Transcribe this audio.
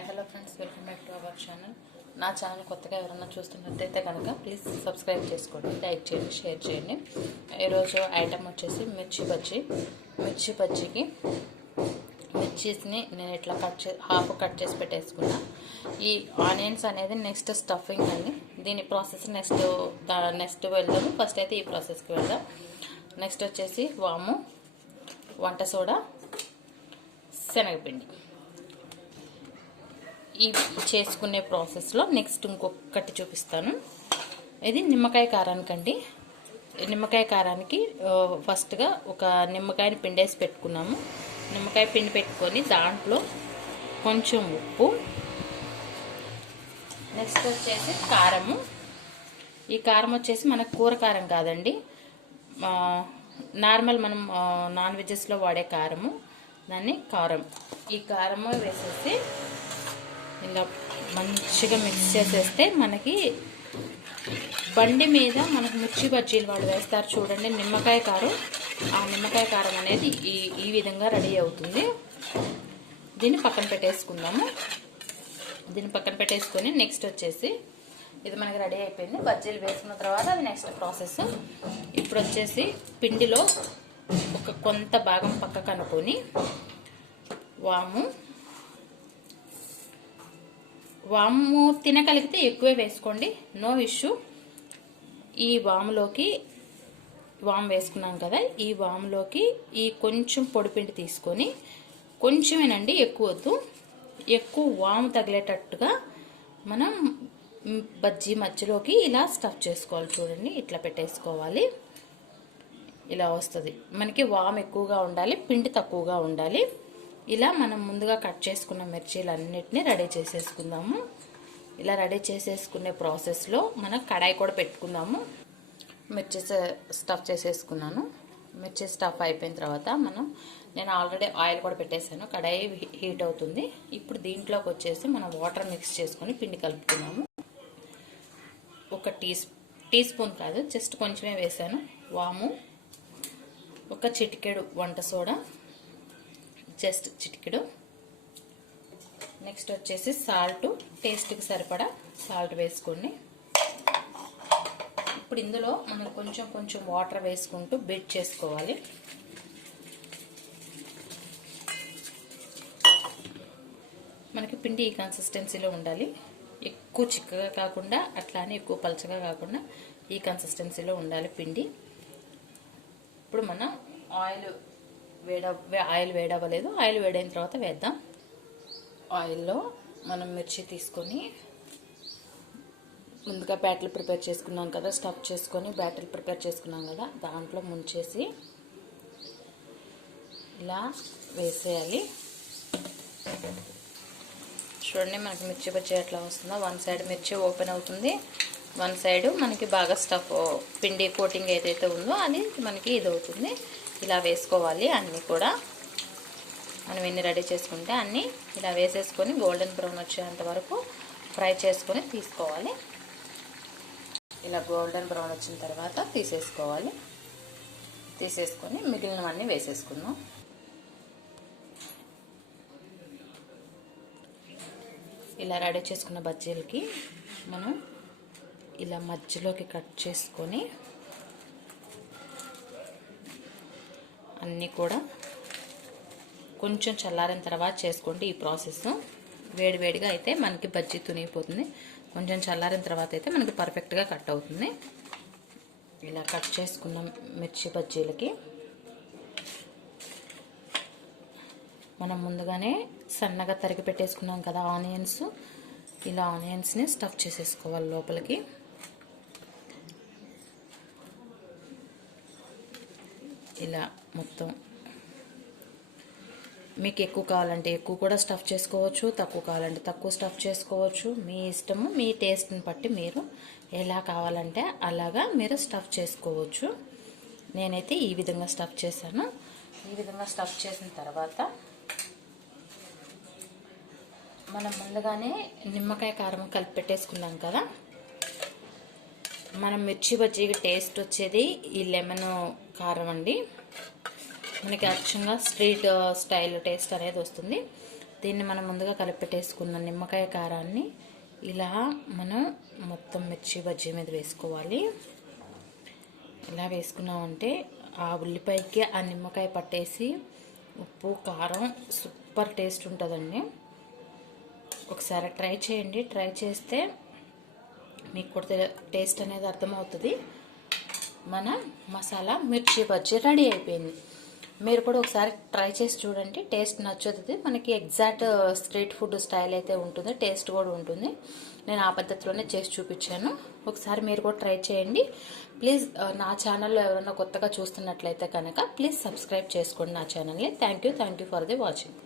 Hi hello friends welcome back to our channel నా channel కొత్తగా ఎవరన్నా చూస్తున్నట్టయితే కనుక ప్లీజ్ సబ్స్క్రైబ్ చేసుకోండి లైక్ చేయండి షేర్ చేయండి. ఈరోజు ఐటమ్ వచ్చేసి మిర్చి బజ్జీ. మిర్చి బజ్జీకి మిర్చీస్ని నేను ఇట్లా కట్ చే హాఫ్ కట్ చేసి పెట్టేసుకున్నా. ఈ ఆనియన్స్ అనేది నెక్స్ట్ స్టఫింగ్ అండి. దీని ప్రాసెస్ నెక్స్ట్ నెక్స్ట్ వెళ్దాం ఫస్ట్ అయితే ఈ ప్రాసెస్కి వెళ్దాం. నెక్స్ట్ వచ్చేసి వాము వంట సోడా శనగపిండి. ఈ చేసుకునే ప్రాసెస్లో నెక్స్ట్ ఇంకొకటి చూపిస్తాను. ఇది నిమ్మకాయ కారానికండి. నిమ్మకాయ కారానికి ఫస్ట్గా ఒక నిమ్మకాయని పిండేసి పెట్టుకున్నాము. నిమ్మకాయ పిండి పెట్టుకొని దాంట్లో కొంచెం ఉప్పు నెక్స్ట్ వచ్చేసి కారము. ఈ కారం వచ్చేసి మనకు కూర కారం కాదండి. నార్మల్ మనం నాన్ వెజెస్లో వాడే కారము. దాన్ని కారం. ఈ కారము వేసేసి ఇలా మంచిగా మిక్స్ చేసేస్తే మనకి బండి మీద మనకు మిర్చి బజ్జీలు వాళ్ళు వేస్తారు చూడండి. నిమ్మకాయ కారం. ఆ నిమ్మకాయ కారం అనేది ఈ ఈ విధంగా రెడీ అవుతుంది. దీన్ని పక్కన పెట్టేసుకుందాము. దీన్ని పక్కన పెట్టేసుకొని నెక్స్ట్ వచ్చేసి ఇది మనకి రెడీ అయిపోయింది. బజ్జీలు వేసుకున్న తర్వాత అది నెక్స్ట్ ప్రాసెస్ ఇప్పుడు వచ్చేసి పిండిలో ఒక కొంత భాగం పక్కకు అనుకొని వాము. వాము తినగలిగితే ఎక్కువే వేసుకోండి. No issue. ఈ వాములోకి వాము వేసుకున్నాం కదా ఈ వాములోకి ఈ కొంచెం పొడిపిండి తీసుకొని కొంచెమేనండి ఎక్కువ వద్దు. ఎక్కువ వాము తగిలేటట్టుగా మనం బజ్జీ మధ్యలోకి ఇలా స్టఫ్ చేసుకోవాలి చూడండి ఇట్లా పెట్టేసుకోవాలి. ఇలా వస్తుంది. మనకి వామ్ ఎక్కువగా ఉండాలి పిండి తక్కువగా ఉండాలి. ఇలా మనం ముందుగా కట్ చేసుకున్న మిర్చీలన్నిటిని రెడీ చేసేసుకుందాము. ఇలా రెడీ చేసేసుకునే ప్రాసెస్లో మనం కడాయి కూడా పెట్టుకుందాము. మిర్చి స్టఫ్ చేసేసుకున్నాను. మిర్చి స్టఫ్ అయిపోయిన తర్వాత మనం నేను ఆల్రెడీ ఆయిల్ కూడా పెట్టేశాను. కడాయి హీ- హీట్ అవుతుంది. ఇప్పుడు దీంట్లోకి వచ్చేసి మనం వాటర్ మిక్స్ చేసుకొని పిండి కలుపుకున్నాము ఒక టీ టీ స్పూన్ కాదు జస్ట్ కొంచెమే వేసాను వాము ఒక చిటికెడు వంట సోడా జస్ట్ చిటికెడు. నెక్స్ట్ వచ్చేసి సాల్ట్. టేస్ట్కి సరిపడా సాల్ట్ వేసుకోండి ఇప్పుడు ఇందులో మనం కొంచెం కొంచెం వాటర్ వేసుకుంటూ బీట్ చేసుకోవాలి. మనకి పిండి ఈ కన్సిస్టెన్సీలో ఉండాలి. ఎక్కువ చిక్కగా కాకుండా అట్లానే ఎక్కువ పలచగా కాకుండా ఈ కన్సిస్టెన్సీలో ఉండాలి పిండి. ఇప్పుడు మనం ఆయిల్ వేడ ఆయిల్ వేడవ్వలేదు. ఆయిల్ వేడైన తర్వాత వేద్దాం. ఆయిల్లో మనం మిర్చి తీసుకొని ముందుగా బ్యాటర్లు ప్రిపేర్ చేసుకున్నాం కదా స్టఫ్ చేసుకొని బ్యాటర్లు ప్రిపేర్ చేసుకున్నాం కదా దాంట్లో ముంచేసి ఇలా వేసేయాలి. చూడండి మనకి మిర్చి బజ్జీ ఎట్లా వస్తుందో. వన్ సైడ్ మిర్చి ఓపెన్ అవుతుంది. వన్ సైడ్ మనకి బాగా స్టఫ్ పిండి కోటింగ్ ఏదైతే ఉందో అది మనకి ఇది అవుతుంది ఇలా వేసుకోవాలి అన్నీ కూడా. మనం ఎన్ని రెడీ చేసుకుంటే అన్నీ ఇలా వేసేసుకొని గోల్డెన్ బ్రౌన్ వచ్చేంత వరకు ఫ్రై చేసుకొని తీసుకోవాలి. ఇలా గోల్డెన్ బ్రౌన్ వచ్చిన తర్వాత తీసేసుకోవాలి. తీసేసుకొని మిగిలినవన్నీ వేసేసుకుందాం. ఇలా రెడీ చేసుకున్న బజ్జీలకి మనం ఇలా మధ్యలోకి కట్ చేసుకొని అన్నీ కూడా కొంచెం చల్లారిన తర్వాత చేసుకోండి ఈ ప్రాసెస్. వేడివేడిగా అయితే మనకి బజ్జీ తునిగిపోతుంది. కొంచెం చల్లారిన తర్వాత అయితే మనకి పర్ఫెక్ట్గా కట్ అవుతుంది. ఇలా కట్ చేసుకున్న మిర్చి బజ్జీలకి మనం ముందుగానే సన్నగా తరిగి పెట్టేసుకున్నాం కదా ఆనియన్స్. ఇలా ఆనియన్స్ని స్టఫ్ చేసేసుకోవాలి లోపలికి. ఇలా మొత్తం. మీకు ఎక్కువ కావాలంటే ఎక్కువ కూడా స్టఫ్ చేసుకోవచ్చు తక్కువ కావాలంటే తక్కువ స్టఫ్ చేసుకోవచ్చు. మీ ఇష్టము మీ టేస్ట్ని బట్టి మీరు ఎలా కావాలంటే అలాగా మీరు స్టఫ్ చేసుకోవచ్చు. నేనైతే ఈ విధంగా స్టఫ్ చేశాను. ఈ విధంగా స్టఫ్ చేసిన తర్వాత మనం ముందుగానే నిమ్మకాయ కారం కలిపి పెట్టేసుకున్నాం కదా. మనం మిర్చి బజ్జీకి టేస్ట్ వచ్చేది ఈ లెమన్ కారం అండి మనకి అచ్చంగా స్ట్రీట్ స్టైల్ టేస్ట్ అనేది వస్తుంది. దీన్ని మనం ముందుగా కలిపెట్టేసుకున్న నిమ్మకాయ కారాన్ని ఇలా మనం మొత్తం మిర్చి బజ్జీ మీద వేసుకోవాలి. ఇలా వేసుకున్నామంటే ఆ ఉల్లిపాయకి ఆ నిమ్మకాయ పట్టేసి ఉప్పు కారం సూపర్ టేస్ట్ ఉంటుందండి. ఒకసారి ట్రై చేయండి. ట్రై చేస్తే మీకు కూడా టేస్ట్ అనేది అర్థమవుతుంది. మన మసాలా మిర్చి బజ్జీ రెడీ అయిపోయింది. మీరు కూడా ఒకసారి ట్రై చేసి చూడండి. టేస్ట్ నచ్చుతుంది మనకి ఎగ్జాక్ట్ స్ట్రీట్ ఫుడ్ స్టైల్ అయితే ఉంటుంది. టేస్ట్ కూడా ఉంటుంది. నేను ఆ పద్ధతిలోనే చేసి చూపించాను. ఒకసారి మీరు కూడా ట్రై చేయండి. ప్లీజ్ నా ఛానల్లో ఎవరైనా కొత్తగా చూస్తున్నట్లయితే కనుక ప్లీజ్ సబ్స్క్రైబ్ చేసుకోండి నా ఛానల్ని. Thank you. Thank you for the watching.